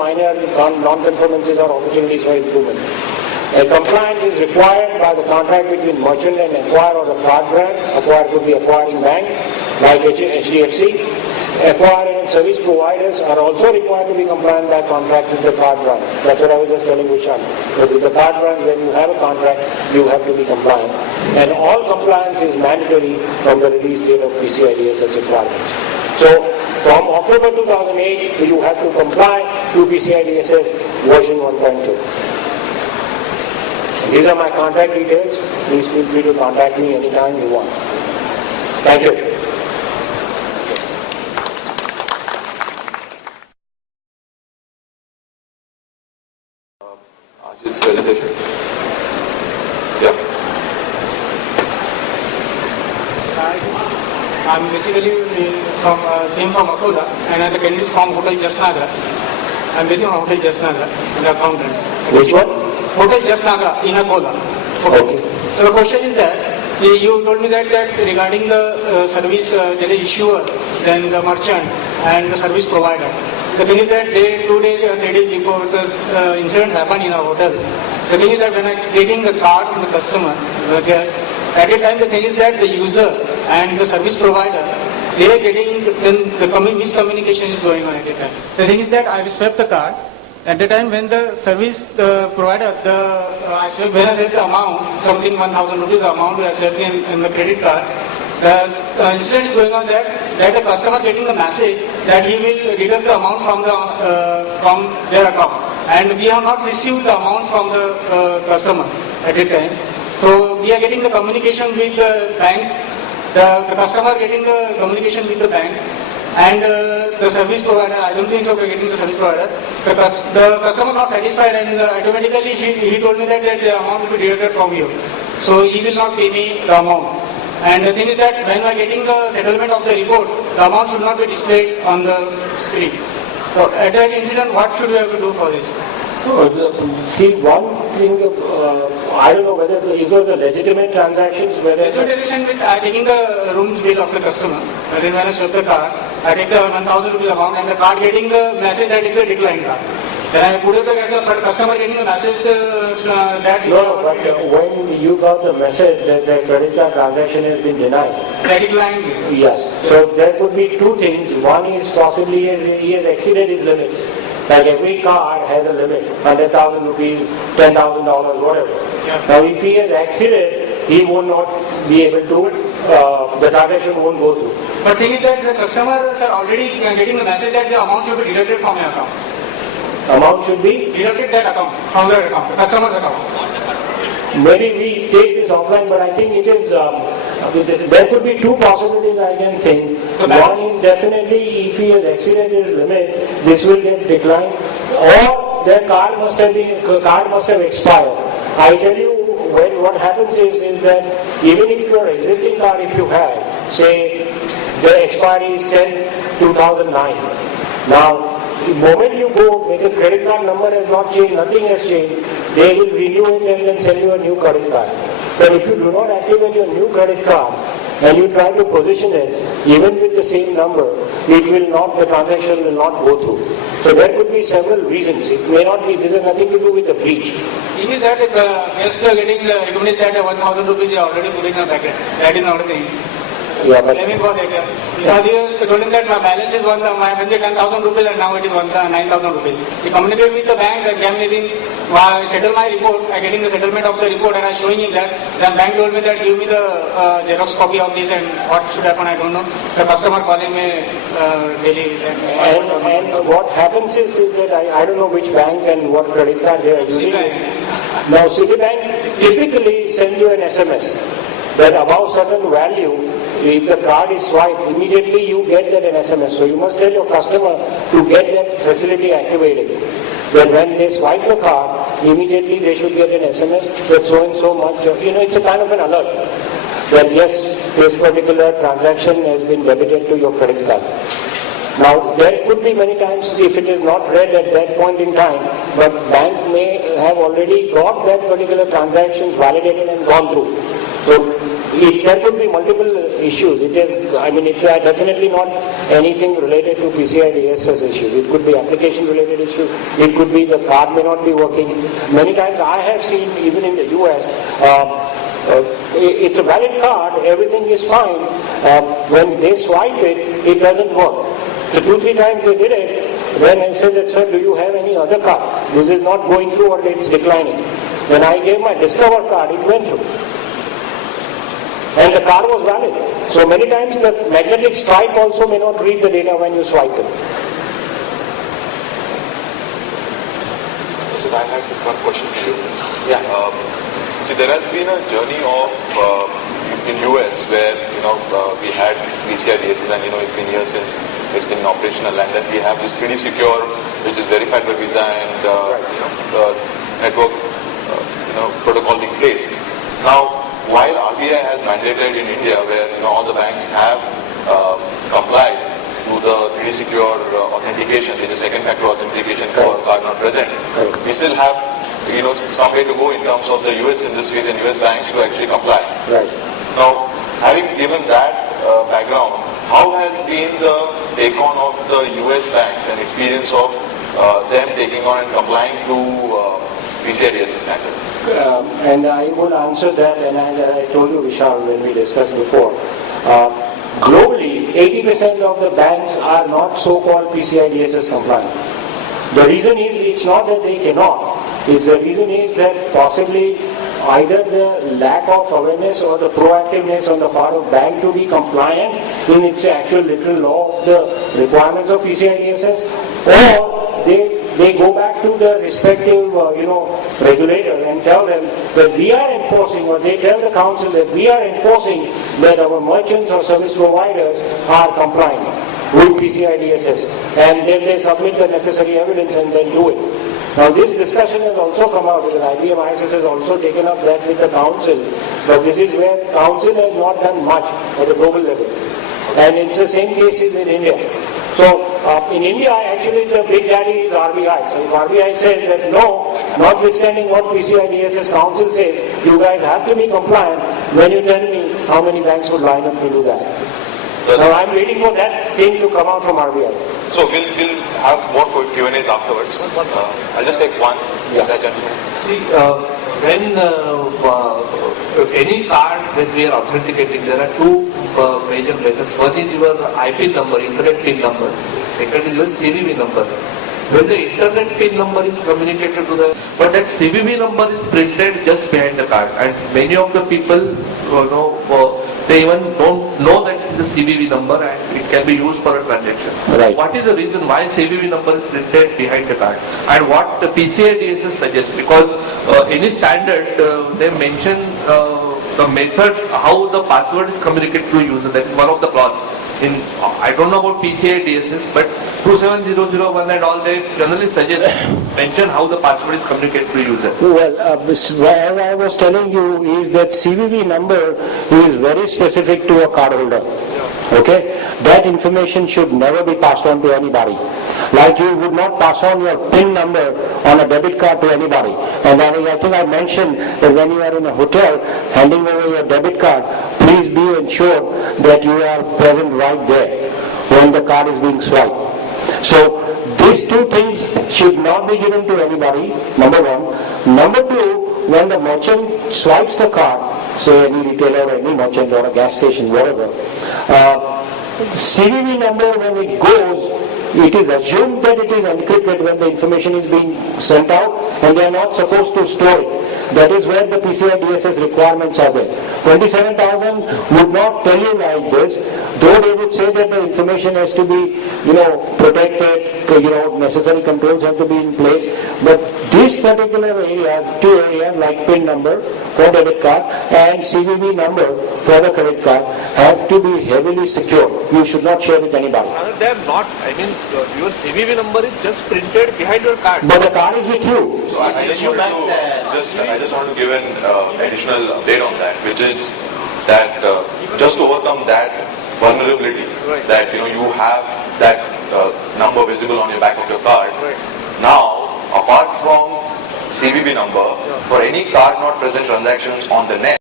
minor non-conformances or opportunities for improvement. A compliance is required by the contract between merchant and acquirer or the card brand. Acquirer could be acquiring bank like HDFC. Acquirer and service providers are also required to be compliant by contract with the card brand. That's what I was just telling Vishal. But with the card brand, when you have a contract, you have to be compliant. And all compliance is mandatory from the release date of PCI DSS requirements. So, from October 2008, you have to comply to PCI DSS version 1.2. These are my contact details. Please feel free to contact me anytime you want. Thank you. Ajit's presentation. Yeah. I'm basically came from Akola and I attended from Hotel Jasnagra. I'm basically from Hotel Jasnagra, the accountants. Which one? Hotel Jasnagra in Akola. Okay. So the question is that you told me that regarding the service, there is issuer, then the merchant and the service provider. The thing is that 2 days, 3 days before the incident happened in our hotel, the thing is that when I'm taking the card from the customer, the guest, at the time the thing is that the user and the service provider, they are getting, then the miscommunication is going on at the time. The thing is that I swept the card. At the time when the service provider, when I said the amount, something 1,000 rupees amount we are accepting in the credit card, the incident is going on that the customer getting the message that he will deduct the amount from their account. And we have not received the amount from the customer at the time. So we are getting the communication with the bank, the customer getting the communication with the bank, and the service provider, I don't think so we're getting the service provider. The customer not satisfied and automatically he told me that the amount will be deducted from you. So he will not pay me the amount. And the thing is that when we are getting the settlement of the report, the amount should not be displayed on the screen. So at that incident, what should we have to do for this? See, one thing, I don't know whether these were the legitimate transactions. Legitimate transaction means I taking the room's bill of the customer. When I sweep the card, I take the 1,000 rupees amount and the card getting the message that it's a declined card. Then I put it together, but customer getting the message that... No, but when you got the message that the credit card transaction has been denied. That declined. Yes. So there could be two things. One is possibly he has exceeded his limits. Like every card has a limit, 100,000 rupees, $10,000, whatever. Yeah. Now if he has exceeded, he will not be able to, the transaction won't go through. But thing is that the customers are already getting the message that the amount should be deducted from your account. Amount should be? Deducted that account, from their account, the customer's account. Maybe we take this offline, but I think it is, there could be two possibilities I can think. One is definitely if he has exceeded his limit, this will get declined, or their card must have expired. I tell you, what happens is that even if your existing card, if you have, say, the expiry is 10/2009. Now, the moment you go, the credit card number has not changed, nothing has changed, they will renew it and then send you a new credit card. But if you do not activate your new credit card and you try to position it, even with the same number, it will not, the transaction will not go through. So there could be several reasons. It may not be, this has nothing to do with the breach. It is that guest getting the recommended that 1,000 rupees is already put in a packet. That is not a thing. Yeah, but Let me go there. Because he told him that my balance is my 10,000 rupees and now it is 9,000 rupees. He communicated with the bank that I settle my report, I getting the settlement of the report and I showing him that. The bank told me that give me the Xerox copy of this and what should happen, I don't know. The customer calling me daily. And what happens is that I don't know which bank and what credit card they are using. Now Citibank typically sends you an SMS that above certain value, if the card is swiped, immediately you get that an SMS. So you must tell your customer to get that facility activated. That when they swipe the card, immediately they should get an SMS that so and so much, it's a kind of an alert that yes, this particular transaction has been debited to your credit card. Now, there could be many times if it is not read at that point in time, but bank may have already got that particular transactions validated and gone through. So there could be multiple issues. It's definitely not anything related to PCI DSS issues. It could be application related issue. It could be the card may not be working. Many times I have seen, even in the US, it's a valid card, everything is fine. When they swipe it, it doesn't work. So 2-3 times they did it. Then I said that, sir, do you have any other card? This is not going through or it's declining. When I gave my Discover card, it went through. And the card was valid. So many times the magnetic stripe also may not read the data when you swipe it. So I have one question for you. Yeah. See, there has been a journey of in US where we had PCI DSS, and it's been years since it's been operational, and then we have this pretty secure, which is verified by Visa and the network protocol in place. Now, while RBI has mandated in India, where all the banks have complied to the 3D secure authentication, which is second factor authentication for card not present, we still have some way to go in terms of the US industries and US banks to actually comply. Right. Now, having given that background, how has been the take on of the US banks and experience of them taking on and complying to PCI DSS standard? And I will answer that, and as I told you, Vishal, when we discussed before, globally, 80% of the banks are not so-called PCI DSS compliant. The reason is, it's not that they cannot, the reason is that possibly either the lack of awareness or the proactiveness on the part of bank to be compliant in its actual literal law of the requirements of PCI DSS, or they go back to the respective regulator and tell them that we are enforcing, or they tell the council that we are enforcing that our merchants or service providers are complying with PCI DSS, and then they submit the necessary evidence and then do it. Now this discussion has also come out, because IBM ISS has also taken up that with the council, but this is where council has not done much at the global level. And it's the same cases in India. So in India, actually the big daddy is RBI. So if RBI says that no, notwithstanding what PCI DSS council says, you guys have to be compliant, then you tell me how many banks would line up to do that. Now I'm waiting for that thing to come out from RBI. So we'll have more Q&As afterwards. I'll just take one. Yeah. See, when any card when we are authenticating, there are two major methods. One is your IP number, internet PIN number. Second is your CVV number. When the internet PIN number is communicated to the, but that CVV number is printed just behind the card, and many of the people, they even don't know that it is the CVV number and it can be used for a transaction. Right. What is the reason why CVV number is printed behind the card, and what the PCI DSS suggests? Because any standard they mention the method how the password is communicated to user. That is one of the clause. I don't know about PCI DSS, but 27001 and all, they generally mention how the password is communicated to user. Well, as I was telling you, is that CVV number is very specific to a cardholder. Okay? That information should never be passed on to anybody. Like you would not pass on your PIN number on a debit card to anybody. And I think I mentioned that when you are in a hotel handing over your debit card, please be ensured that you are present right there when the card is being swiped. So these two things should not be given to anybody, number one. Number two, when the merchant swipes the card, say any retailer or any merchant or a gas station, whatever, CVV number when it goes, it is assumed that it is encrypted when the information is being sent out, and they are not supposed to store it. That is where the PCI DSS requirements are there. 27,000 would not tell you like this, though they would say that the information has to be, protected, necessary controls have to be in place. But this particular area, two areas like PIN number for debit card and CVV number for the credit card have to be heavily secured. You should not share with anybody. They are not, your CVV number is just printed behind your card. But the card is with you. So I just want to give an additional update on that, which is that just to overcome that vulnerability, that you have that number visible on your back of your card. Now, apart from CVV number, for any card not present transactions on the net,